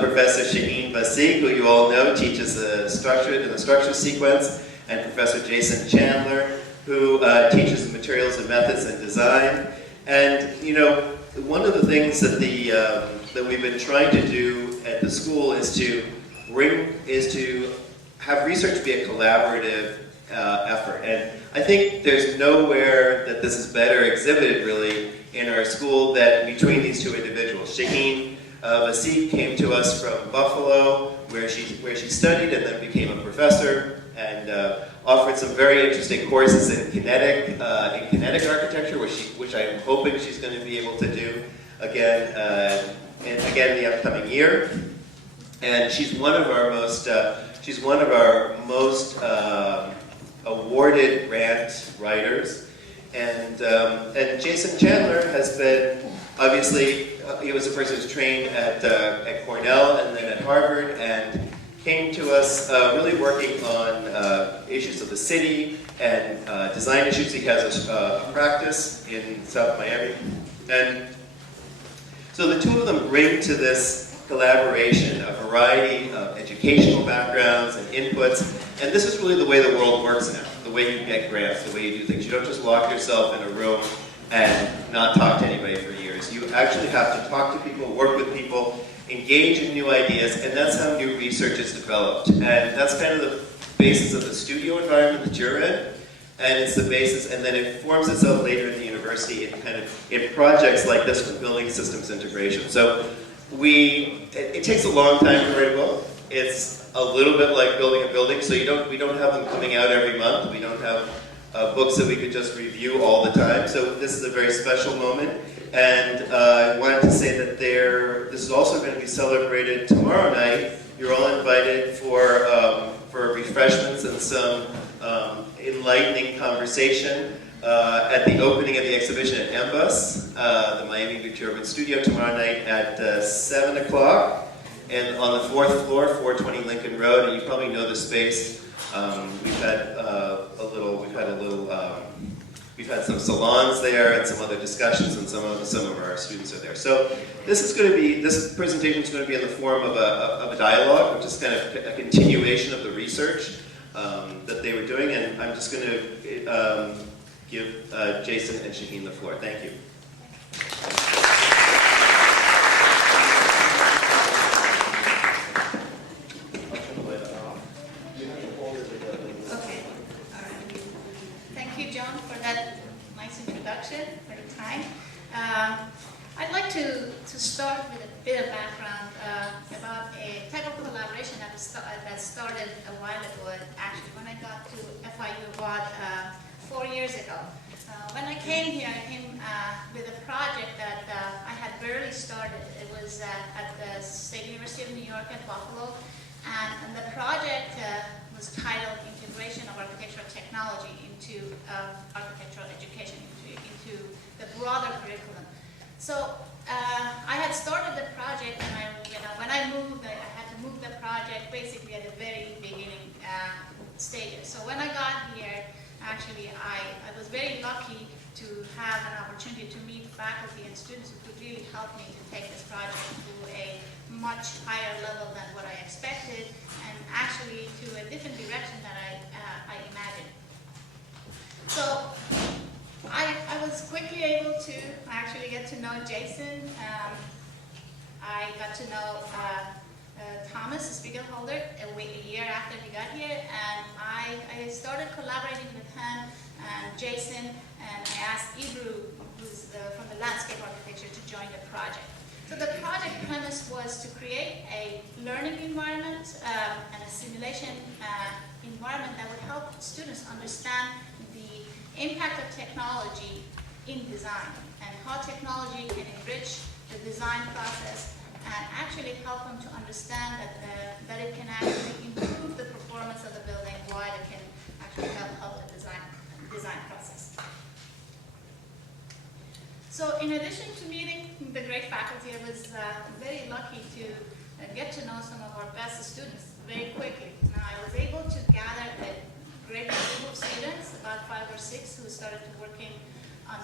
Professor Shahin Vassigh, who you all know teaches the structure sequence, and Professor Jason Chandler, who teaches the materials and methods and design. And you know, one of the things that that we've been trying to do at the school is to have research be a collaborative effort. And I think there's nowhere that this is better exhibited really in our school than between these two individuals. Shahin Vassigh came to us from Buffalo, where she studied and then became a professor, and offered some very interesting courses in kinetic architecture, which I'm hoping she's going to be able to do again in the upcoming year. And she's one of our most awarded grant writers. And Jason Chandler has been, obviously, he was a person who's trained at Cornell and then at Harvard, and came to us really working on issues of the city and design issues. He has a practice in South Miami. And so the two of them bring to this collaboration a variety of educational backgrounds and inputs. And this is really the way the world works now, the way you get grants, the way you do things. You don't just lock yourself in a room and not talk to anybody for years. You actually have to talk to people, work with people, engage in new ideas, and that's how new research is developed. And that's kind of the basis of the studio environment that you're in, and it's the basis, and then it forms itself later in the university in projects like this with building systems integration. So it takes a long time to write a book. It's a little bit like building a building, so we don't have them coming out every month. We don't have books that we could just review all the time. So this is a very special moment. And I wanted to say that this is also going to be celebrated tomorrow night. You're all invited for refreshments and some enlightening conversation at the opening of the exhibition at MBUS, the Miami Beach Urban Studio, tomorrow night at 7 o'clock. And on the 4th floor, 420 Lincoln Road, and you probably know the space. We've had some salons there and some other discussions, and some of our students are there. So this presentation is going to be in the form of a dialogue, which is kind of a continuation of the research that they were doing, and I'm just going to give Jason and Shahin the floor. Thank you. I'd like to start with a bit of background about a type of collaboration that started a while ago. Actually, when I got to FIU about 4 years ago. When I came here, I came with a project that I had barely started. It was at the State University of New York at Buffalo, and the project was titled Integration of Architectural Technology into Architectural Education, into the broader curriculum. So I had started the project, and when I moved, I had to move the project basically at the very beginning stages. So when I got here, actually, I was very lucky to have an opportunity to meet faculty and students who could really help me to take this project to a much higher level than what I expected, and actually to a different direction than I imagined. So I was quickly able to actually get to know Jason. I got to know Thomas Spiegelholder a year after he got here, and I started collaborating with him and Jason, and I asked Ibru, who's from the landscape architecture, to join the project. So the project premise was to create a learning environment and a simulation environment that would help students understand the impact of technology in design and how technology can enrich the design process and actually help them to understand that it can actually improve the performance of the building while it can actually help the design process. So in addition to meeting the great faculty, I was very lucky to get to know some of our best students very quickly. Now, I was able to gather a great group of students, about 5 or 6, who started working on